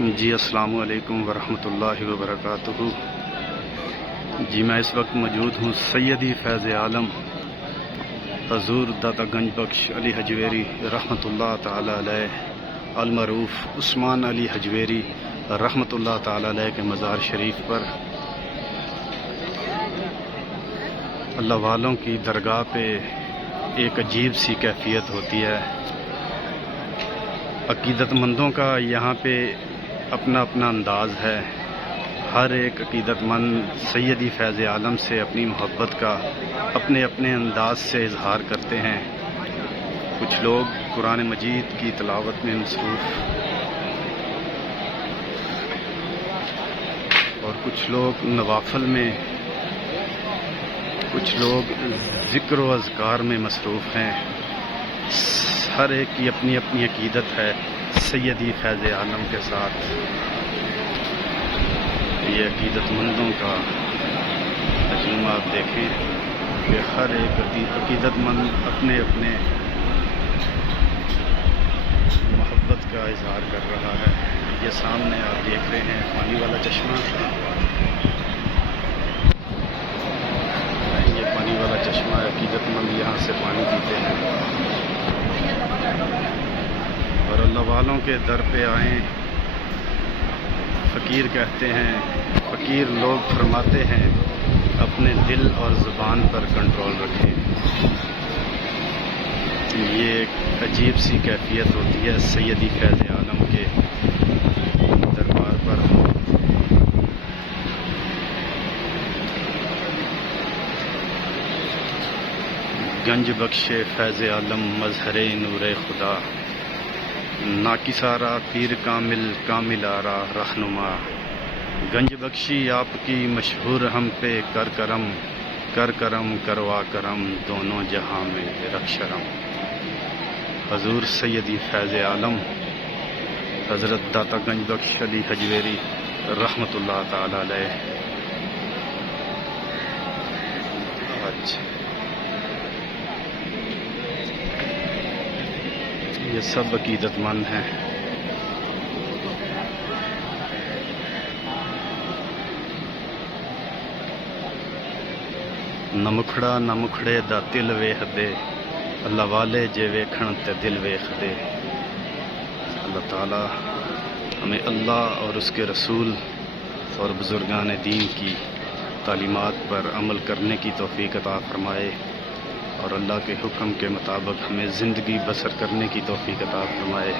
جی السلام علیکم ورحمۃ اللہ وبرکاتہ۔ جی میں اس وقت موجود ہوں سیدی فیض عالم حضور داتا گنج بخش علی حجویری رحمۃ اللہ تعالی علیہ المعروف عثمان علی حجویری رحمۃ اللہ تعالی علیہ کے مزار شریف پر اللہ والوں کی درگاہ پہ ایک عجیب سی کیفیت ہوتی ہے۔ عقیدت مندوں کا یہاں پہ اپنا اپنا انداز ہے۔ ہر ایک عقیدت مند سیدی فیض عالم سے اپنی محبت کا اپنے اپنے انداز سے اظہار کرتے ہیں۔ کچھ لوگ قرآن مجید کی تلاوت میں مصروف اور کچھ لوگ نوافل میں، کچھ لوگ ذکر و اذکار میں مصروف ہیں۔ ہر ایک کی اپنی اپنی عقیدت ہے سیدی فیض عالم کے ساتھ۔ یہ عقیدت مندوں کا ہجوم آپ دیکھیں کہ ہر ایک عقیدت مند اپنے اپنے محبت کا اظہار کر رہا ہے۔ یہ سامنے آپ دیکھ رہے ہیں پانی والا چشمہ، یہ پانی والا چشمہ ہے۔ عقیدت مند یہاں سے پانی پیتے ہیں اور اللہ والوں کے در پہ آئیں۔ فقیر کہتے ہیں، فقیر لوگ فرماتے ہیں اپنے دل اور زبان پر کنٹرول رکھیں۔ یہ ایک عجیب سی کیفیت ہوتی ہے سیدی فیض عالم کے دربار پر۔ گنج بخش فیض عالم مظہر نور خدا، ناکسارا پیر کامل کامل آرا رہنما۔ گنج بخشی آپ کی مشہور ہم پہ کر کرم، کر کرم کروا کرم، دونوں جہاں میں رکھ شرم۔ حضور سیدی فیض عالم حضرت داتا گنج بخش علی حجویری رحمۃ اللہ تعالی علیہ۔ یہ سب عقیدت مند ہیں۔ نہ مکھڑا نہ مکھڑے دا دل ویخ دے، اللہ والے جے ویکھن تے دل ویخ دے۔ اللہ تعالی ہمیں اللہ اور اس کے رسول اور بزرگان دین کی تعلیمات پر عمل کرنے کی توفیق عطا فرمائے اور اللہ کے حکم کے مطابق ہمیں زندگی بسر کرنے کی توفیق عطا فرمائے۔